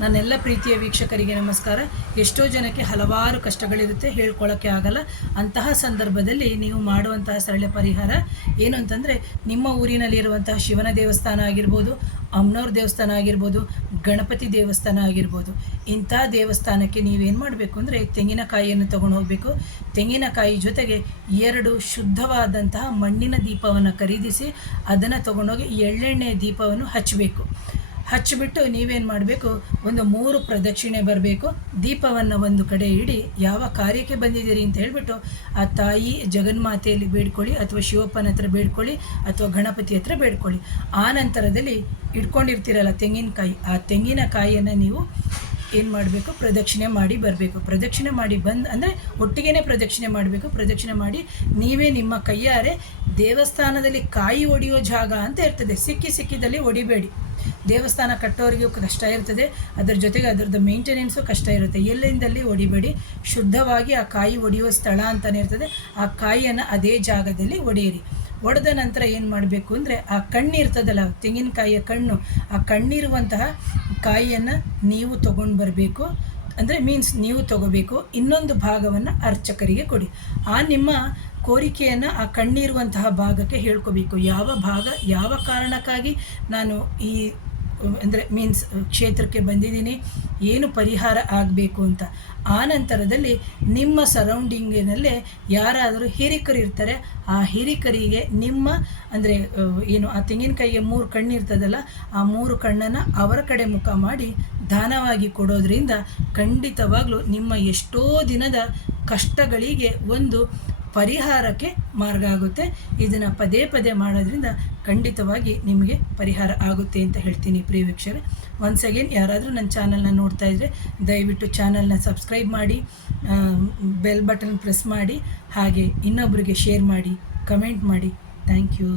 ನನ್ನೆಲ್ಲ ಪ್ರೀತಿಯ ವೀಕ್ಷಕರಿಗೆ ನಮಸ್ಕಾರ. ಎಷ್ಟೋ ಜನಕ್ಕೆ ಹಲವಾರು ಕಷ್ಟಗಳಿರುತ್ತೆ, ಹೇಳ್ಕೊಳ್ಳೋಕ್ಕೆ ಆಗಲ್ಲ. ಅಂತಹ ಸಂದರ್ಭದಲ್ಲಿ ನೀವು ಮಾಡುವಂತಹ ಸರಳ ಪರಿಹಾರ ಏನು ಅಂತಂದರೆ, ನಿಮ್ಮ ಊರಿನಲ್ಲಿರುವಂತಹ ಶಿವನ ದೇವಸ್ಥಾನ ಆಗಿರ್ಬೋದು, ಅಮ್ಮನವ್ರ ದೇವಸ್ಥಾನ ಆಗಿರ್ಬೋದು, ಗಣಪತಿ ದೇವಸ್ಥಾನ ಆಗಿರ್ಬೋದು, ಇಂಥ ದೇವಸ್ಥಾನಕ್ಕೆ ನೀವೇನು ಮಾಡಬೇಕು ಅಂದರೆ ತೆಂಗಿನಕಾಯಿಯನ್ನು ತೊಗೊಂಡು ಹೋಗಬೇಕು. ತೆಂಗಿನಕಾಯಿ ಜೊತೆಗೆ 2 ಶುದ್ಧವಾದಂತಹ ಮಣ್ಣಿನ ದೀಪವನ್ನು ಖರೀದಿಸಿ ಅದನ್ನು ತೊಗೊಂಡೋಗಿ ಎಳ್ಳೆಣ್ಣೆ ದೀಪವನ್ನು ಹಚ್ಚಬೇಕು. ಹಚ್ಚಿಬಿಟ್ಟು ನೀವೇನು ಮಾಡಬೇಕು, ಒಂದು 3 ಪ್ರದಕ್ಷಿಣೆ ಬರಬೇಕು. ದೀಪವನ್ನು ಒಂದು ಕಡೆ ಇಡಿ, ಯಾವ ಕಾರ್ಯಕ್ಕೆ ಬಂದಿದ್ದೀರಿ ಅಂತ ಹೇಳಿಬಿಟ್ಟು ಆ ತಾಯಿ ಜಗನ್ಮಾತೆಯಲ್ಲಿ ಬೇಡ್ಕೊಳ್ಳಿ, ಅಥವಾ ಶಿವಪ್ಪನ ಹತ್ರ ಬೇಡ್ಕೊಳ್ಳಿ, ಅಥವಾ ಗಣಪತಿ ಹತ್ರ ಬೇಡ್ಕೊಳ್ಳಿ. ಆ ನಂತರದಲ್ಲಿ ಇಟ್ಕೊಂಡಿರ್ತೀರಲ್ಲ ತೆಂಗಿನಕಾಯಿ, ಆ ತೆಂಗಿನಕಾಯಿಯನ್ನು ನೀವು ಏನು ಮಾಡಬೇಕು, ಪ್ರದಕ್ಷಿಣೆ ಮಾಡಿ ಬರಬೇಕು. ಪ್ರದಕ್ಷಿಣೆ ಮಾಡಿ ಅಂದರೆ ಒಟ್ಟಿಗೆ ಪ್ರದಕ್ಷಿಣೆ ಮಾಡಬೇಕು. ಪ್ರದಕ್ಷಿಣೆ ಮಾಡಿ ನೀವೇ ನಿಮ್ಮ ಕೈಯಾರೆ ದೇವಸ್ಥಾನದಲ್ಲಿ ಕಾಯಿ ಒಡೆಯೋ ಜಾಗ ಅಂತ ಇರ್ತದೆ, ಸಿಕ್ಕಿದಲ್ಲಿ ಒಡಿಬೇಡಿ. ದೇವಸ್ಥಾನ ಕಟ್ಟೋರಿಗೂ ಕಷ್ಟ ಇರ್ತದೆ, ಅದರ ಜೊತೆಗೆ ಅದರದ್ದು ಮೇಂಟೆನೆನ್ಸು ಕಷ್ಟ ಇರುತ್ತೆ. ಎಲ್ಲಿಂದಲ್ಲಿ ಒಡಿಬೇಡಿ, ಶುದ್ಧವಾಗಿ ಆ ಕಾಯಿ ಒಡೆಯುವ ಸ್ಥಳ ಅಂತಲೇ ಇರ್ತದೆ, ಆ ಕಾಯಿಯನ್ನು ಅದೇ ಜಾಗದಲ್ಲಿ ಒಡೆಯಿರಿ. ಒಡೆದ ನಂತರ ಏನು ಮಾಡಬೇಕು ಅಂದರೆ, ಆ ಕಣ್ಣು ಇರ್ತದಲ್ಲ, ತೆಂಗಿನಕಾಯಿಯ ಕಣ್ಣು, ಆ ಕಣ್ಣಿರುವಂತಹ ಕಾಯಿಯನ್ನು ನೀವು ತೊಗೊಂಡು ಬರಬೇಕು. ಅಂದರೆ ನೀವು ತೊಗೋಬೇಕು. ಇನ್ನೊಂದು ಭಾಗವನ್ನು ಅರ್ಚಕರಿಗೆ ಕೊಡಿ. ಆ ನಿಮ್ಮ ಕೋರಿಕೆಯನ್ನು ಆ ಕಣ್ಣಿರುವಂತಹ ಭಾಗಕ್ಕೆ ಹೇಳ್ಕೋಬೇಕು. ಯಾವ ಭಾಗ, ಯಾವ ಕಾರಣಕ್ಕಾಗಿ ನಾನು ಈ ಕ್ಷೇತ್ರಕ್ಕೆ ಬಂದಿದ್ದೀನಿ, ಏನು ಪರಿಹಾರ ಆಗಬೇಕು ಅಂತ. ಆ ನಂತರದಲ್ಲಿ ನಿಮ್ಮ ಸರೌಂಡಿಂಗಿನಲ್ಲೇ ಯಾರಾದರೂ ಹಿರಿಕರು ಇರ್ತಾರೆ, ಆ ಹಿರಿಕರಿಗೆ ನಿಮ್ಮ ಆ ತೆಂಗಿನಕಾಯಿಗೆ 3 ಕಣ್ಣು ಇರ್ತದಲ್ಲ, ಆ 3 ಕಣ್ಣನ್ನು ಅವರ ಕಡೆ ಮುಖ ಮಾಡಿ ದಾನವಾಗಿ ಕೊಡೋದ್ರಿಂದ ಖಂಡಿತವಾಗ್ಲೂ ನಿಮ್ಮ ಎಷ್ಟೋ ದಿನದ ಕಷ್ಟಗಳಿಗೆ ಒಂದು ಪರಿಹಾರಕ್ಕೆ ಮಾರ್ಗ ಆಗುತ್ತೆ. ಇದನ್ನು ಪದೇ ಪದೇ ಮಾಡೋದ್ರಿಂದ ಖಂಡಿತವಾಗಿ ನಿಮಗೆ ಪರಿಹಾರ ಆಗುತ್ತೆ ಅಂತ ಹೇಳ್ತೀನಿ. ಪ್ರಿಯ ವೀಕ್ಷಕರೇ, ಒನ್ಸ್ ಅಗೇನ್ ಯಾರಾದರೂ ನನ್ನ ಚಾನಲ್ನ ನೋಡ್ತಾ ಇದ್ದರೆ ದಯವಿಟ್ಟು ಚಾನಲ್ನ ಸಬ್ಸ್ಕ್ರೈಬ್ ಮಾಡಿ, ಬೆಲ್ ಬಟನ್ ಪ್ರೆಸ್ ಮಾಡಿ, ಹಾಗೆ ಇನ್ನೊಬ್ಬರಿಗೆ ಶೇರ್ ಮಾಡಿ, ಕಮೆಂಟ್ ಮಾಡಿ. Thank you.